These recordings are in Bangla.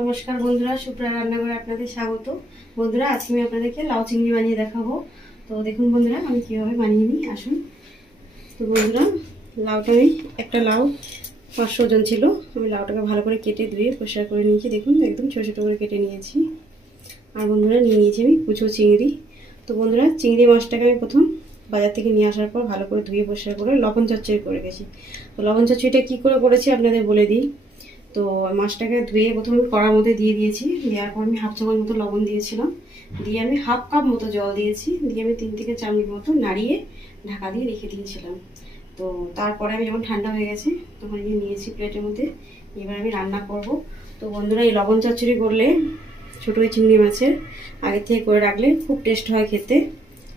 নমস্কার বন্ধুরা, সুপ্রা রান্নাঘরে আপনাদের স্বাগত। বন্ধুরা, আজকে আমি আপনাদেরকে লাউ চিংড়ি বানিয়ে দেখাবো। তো দেখুন বন্ধুরা, আমি কিভাবে বানিয়ে নিই, আসুন। তো বন্ধুরা, লাউটা আমি একটা লাউ 500 ওজন ছিল। আমি লাউটাকে ভালো করে কেটে ধুয়ে পরিষ্কার করে নিয়েছি। দেখুন, একদম ছোটো ছোটো করে কেটে নিয়েছি। আর বন্ধুরা, নিয়ে নিয়েছি আমি কুচো চিংড়ি। তো বন্ধুরা, চিংড়ি মাছটাকে আমি প্রথম বাজার থেকে নিয়ে আসার পর ভালো করে ধুয়ে পরিষ্কার করে লবণ চচ্চড়ি করে গেছি। তো লবণ চচ্চড়িটা কী করে করেছি আপনাদের বলে দিই। তো মাছটাকে ধুয়ে প্রথমে কড়ার মধ্যে দিয়ে দিয়েছি। দেওয়ার পর আমি 1/2 চামচ মতো লবণ দিয়েছিলাম। দিয়ে আমি 1/2 কাপ মতো জল দিয়েছি। দিয়ে আমি 3 থেকে 4 মিনিট মতো নাড়িয়ে ঢাকা দিয়ে রেখে দিয়েছিলাম। তো তারপরে আমি যখন ঠান্ডা হয়ে গেছে তখন নিয়েছি প্লেটের মধ্যে। এবার আমি রান্না করব। তো বন্ধুরা, এই লবণ চচ্চড়ি করলে ছোটো চিংড়ি মাছের আগে থেকে করে রাখলে খুব টেস্ট হয় খেতে।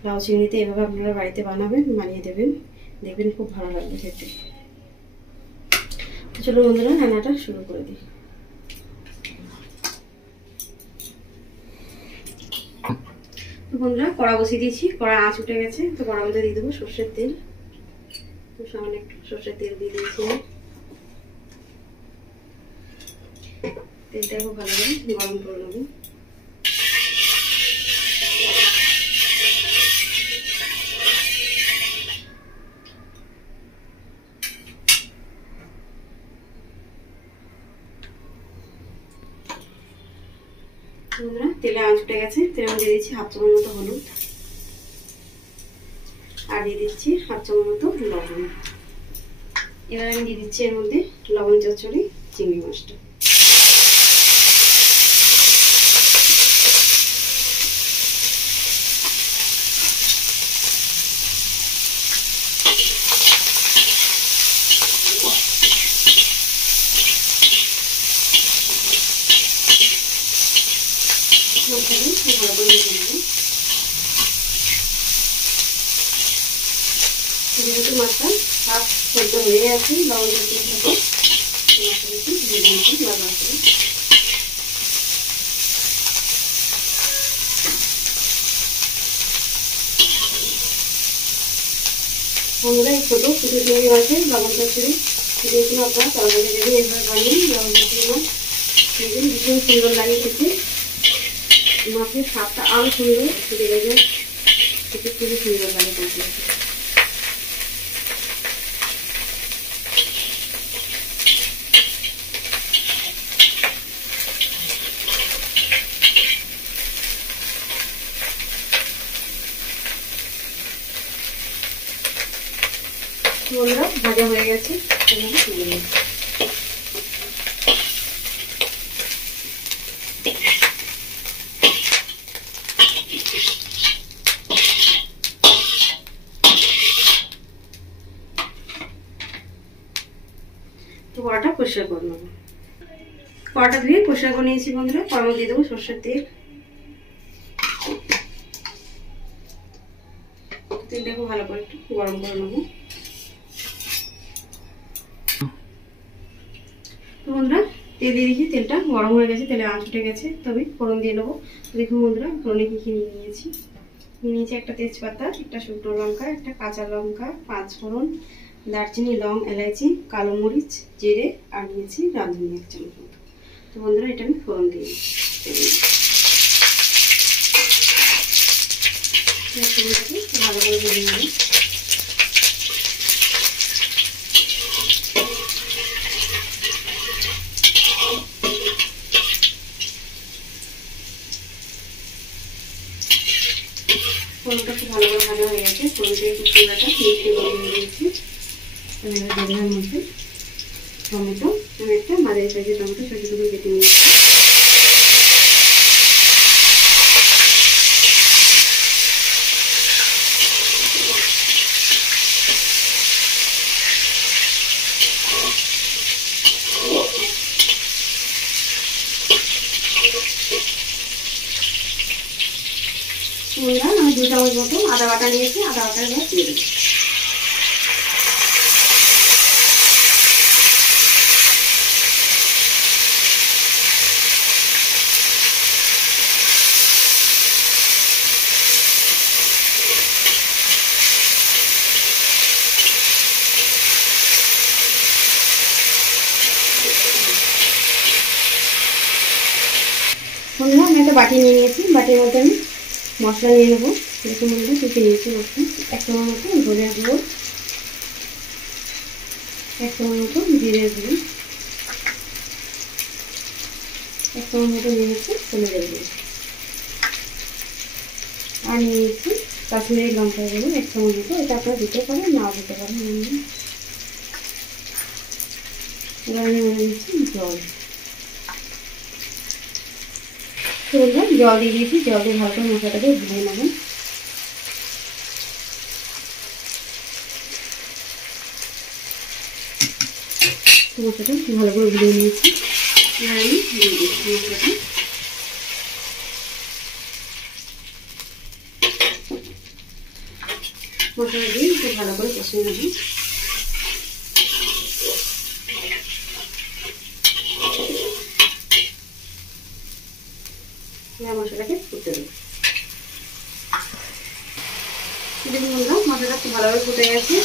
লাউ চিংড়িতে এভাবে আপনারা বাড়িতে বানাবেন, বানিয়ে দেবেন, দেখবেন খুব ভালো লাগবে খেতে। চলো বন্ধুরা, রান্নাটা শুরু করে দিই। বন্ধুরা, কড়া বসিয়ে দিয়েছি। কড়া আঁচ উঠে গেছে। তো কড়ার মধ্যে দিয়ে দেবো সর্ষের তেল। তো সামান্য একটু সর্ষের তেল দিয়ে দিয়েছি। তেলটা খুব ভালো করে গরম করে নেবো। বন্ধুরা, তেলে আঁচ উঠে গেছে। তেলের মধ্যে দিয়েছি 1/2 চামচ মতো হলুদ, আর দিয়ে দিচ্ছি 1/2 চামচ মতো লবণ। এবার আমি দিয়ে দিচ্ছি এর মধ্যে লবণ চচ্চড়ি চিংড়ি মাছটা। যেহেতু মাছটা হাফ সেদ্ধ হয়ে গেছে লবণ চচ্চড়ির সাথে, মাছটা দিয়ে দিয়েছি লাল করে। বন্ধুরা, এই ছোটো ছোটো চিংড়ি মাছের লবণ চচ্চড়ি যেহেতু আপনারা তরকারি যদি এভাবে বানিয়ে লবণ চচ্চড়ি মাছ দেখবেন ভীষণ সুন্দর লাগে খেতে। মাছের স্বাদটা আরও সুন্দর বেড়ে যায়, খেতে খুবই সুন্দর লাগে তরকারি। বন্ধুরা, ভাজা হয়ে গেছে। তো কড়াটা পরিষ্কার করে নেবো। কড়াটা ধুয়ে পরিষ্কার করে নিয়েছি। বন্ধুরা, কড়ার মধ্যে দিয়ে দেবো সর্ষের তেল। তেলটাকে ভালো করে একটু গরম করে নেবো। তো বন্ধুরা, তেল দিয়ে দিয়েছি। তেলটা গরম হয়ে গেছে, তেলে আঁচ উঠে গেছে। তবে ফোড়ন দিয়ে নেবো। দেখুন বন্ধুরা, ফোড়নে কি কি নিয়ে নিয়েছি। নিয়েছি একটা তেজপাতা, একটা শুকনো লঙ্কা, একটা কাঁচা লঙ্কা, 5 ফোড়ন, দারচিনি, লং, এলাইচি, কালো মরিচ, জিরে, আর নিয়েছি রাঁধুনি 1 চামচ মতো। তো বন্ধুরা, এটা আমি ফোড়ন দিয়ে ভালো করে ভেজে নেব। ফোড়নটা খুব ভালো করে ভাজা হয়ে গেছে। ফোড়নটা একটু চুলাটা মিষ্টি গরম হয়ে গেছে। এবার মধ্যে টমেটো, আমি একটা মাঝারি সাইজের টমেটো ছোটো ছোটো করে কেটে নিয়েছি। আমি 2 চামচ মতো আদা বাটা নিয়েছি। আদা বাটা এবার দিয়ে দেবো। বন্ধুরা আমি একটা বাটি নিয়ে নিয়েছি, বাটির মধ্যে আমি মশলা নিয়ে নেবো। দেখুন বন্ধুরা টুকে নিয়েছি মশলা, 1 চামচ মতো ধনিয়া গুঁড়ো, 1 চামচ মতো জিরের গুঁড়ো, 1 চামচ মতো নিয়েছি হলুদের গুঁড়ো, আর নিয়েছি কাশ্মীরি লঙ্কা গুঁড়ো 1 চামচ মতো। এটা আপনারা দিতে পারেন, নাও দিতে পারেন। এবার আমি নিয়েছি জল, জল দিয়ে দিয়েছি। জল দিয়ে ভালো করে মশলাটাকে ধুয়ে নেবেন। মশলাটা ভালো করে ধুয়ে নিয়েছি। এবার আমি দিয়ে দিচ্ছি মশলা দিয়ে একটু ভালো করে কষিয়ে নেব। মশলাটাকে ফুটতে দেবো। দেখুন বন্ধুরা মশলাটা খুব ভালোভাবে ফুটে গেছে,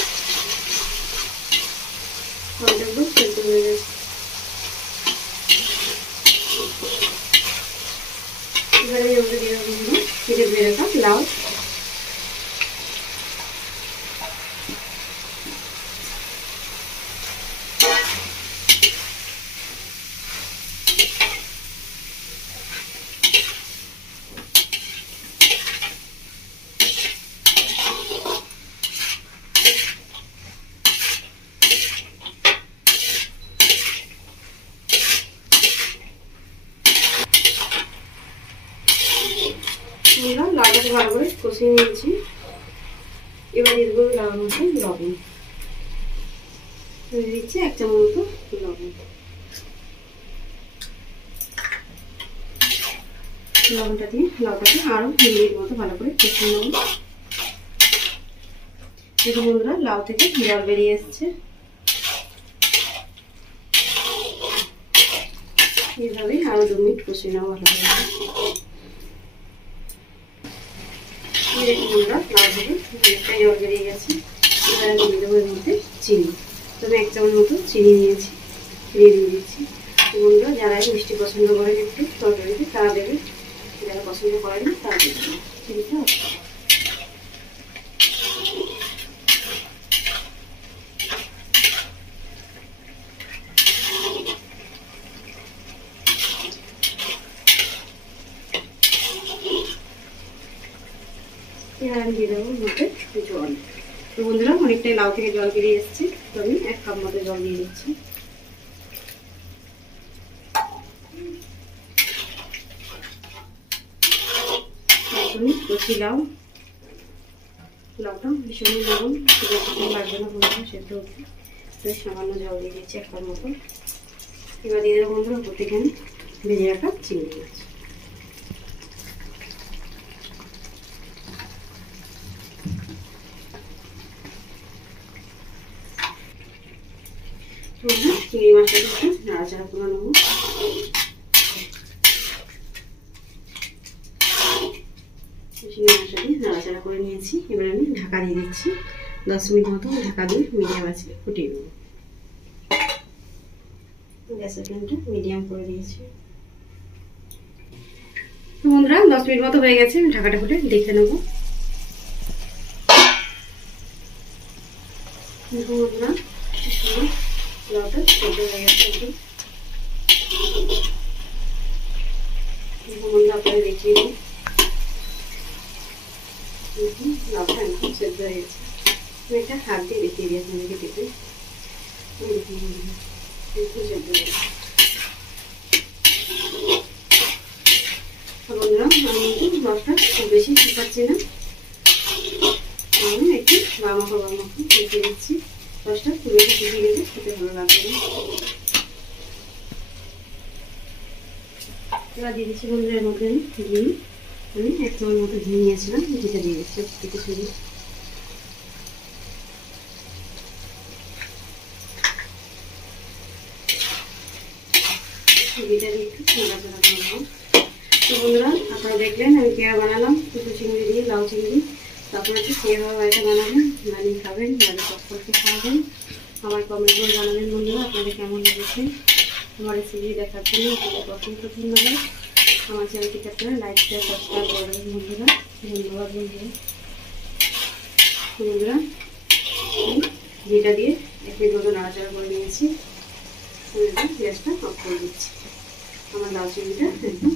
একদম সেদ্ধ হয়ে গেছে। এবারে আমি দিয়ে দেবো কেটে ধুয়ে রাখা লাউ। লাউটাকে ভালো করে কষিয়ে নিয়েছি। এবার দিয়ে দেবো লাউ মতো লবণ, দিচ্ছি 1 চামচ মতো লবণ। লবণটা দিয়ে লাউটাকে আরো 2 মিনিট মতো ভালো করে কষিয়ে নেব। দেখুন বন্ধুরা লাউ থেকে জল বেরিয়ে এসছে। এইভাবে আরো 2 মিনিট কষিয়ে নেবো ভালো করে। দেখুন বন্ধুরা লাউ থেকে অনেকটা জল বেরিয়ে গেছে। এবার আমি দিয়ে দেবো এর মধ্যে চিনি। তো আমি 1 চামচ মতো চিনি নিয়েছি, চিনি দিয়ে দিচ্ছি। বন্ধুরা যারা মিষ্টি পছন্দ করেন একটু তরকারিতে তারা দেবে, যারা পছন্দ করেন না তারা দেবে চিনিটা। এবার আমি দিয়ে দেবো মধ্যে জল। তো বন্ধুরা অনেকটাই লাউ থেকে জল বেরিয়ে এসছে, তো আমি 1 কাপ মতো জল দিয়ে দিচ্ছি। একদমই কচি লাউ, লাউটা ভীষণই নরম, লাগবে না বন্ধুরা সেদ্ধ হচ্ছে। তো সামান্য জল দিয়ে দিচ্ছি 1 কাপ মতো। এবার দিয়ে দেবো বন্ধুরা উপর থেকে আমি ভেজে রাখা চিংড়ি মাছ। চিংড়ি মাছটা একটু নাড়াচাড়া করে নেবো। চিংড়ি মাছটা দিয়ে নাড়াচাড়া করে নিয়েছি। এবার আমি ঢাকা দিয়ে দিচ্ছি, 10 মিনিট মতো ঢাকা দিয়ে মিডিয়াম আছে ফুটিয়ে নেবো। গ্যাসের ফ্লেমটা মিডিয়াম করে দিয়েছি। তো বন্ধুরা 10 মিনিট মতো হয়ে গেছে, আমি ঢাকাটা খুলে দেখে নেবো। বন্ধুরা লাউটা সেদ্ধ হয়ে গেছে একদম। বন্ধুরা আপনারা দেখিয়ে দিই, লাউটা একদম সেদ্ধ হয়ে গেছে। আমি একটা হাত দিয়ে দেখিয়ে দিই আপনাদেরকে টিপে। সেদ্ধ হয়ে গেছে। বন্ধুরা আমি কিন্তু মাছটা খুব বেশি শুকাচ্ছি না, আমি একটু মাখো রেখে দিচ্ছি। মাছটা খুব বেশি শুকিয়ে গেলে খেতে ভালো লাগবে না। এবার দিয়ে দিচ্ছি বন্ধুরা এর মধ্যে ঘি। আমি 1 চামচ মতো ঘি নিয়েছিলাম, ঘিটা দিয়ে দিচ্ছি একটু শুধু। ঘিটা দিয়ে একটু নাড়াচাড়া করে নেবো। তো বন্ধুরা আপনারা দেখলেন আমি কীভাবে বানালাম কুচু চিংড়ি দিয়ে লাউ চিংড়ি। তো আপনারা একটু কীভাবে বাড়িতে বানাবেন, বানিয়ে খাবেন, বাড়ির সকলকে খাওয়াবেন। আমার কমেন্ট করে জানাবেন বন্ধুরা আপনাদের কেমন লেগেছে। আমার রেসিপি দেখার জন্য আপনাদের অসংখ্য ধন্যবাদ। আমার চ্যানেলটিকে আপনারা লাইক শেয়ার সাবস্ক্রাইব করে দেবেন বন্ধুরা। ধন্যবাদ বন্ধুরা। বন্ধুরা ঘিটা দিয়ে এক মিনিট মতো নাড়াচাড়া করে নিয়েছি। গ্যাসটা অফ করে দিচ্ছি। আমার লাউ চিংড়িটা একদম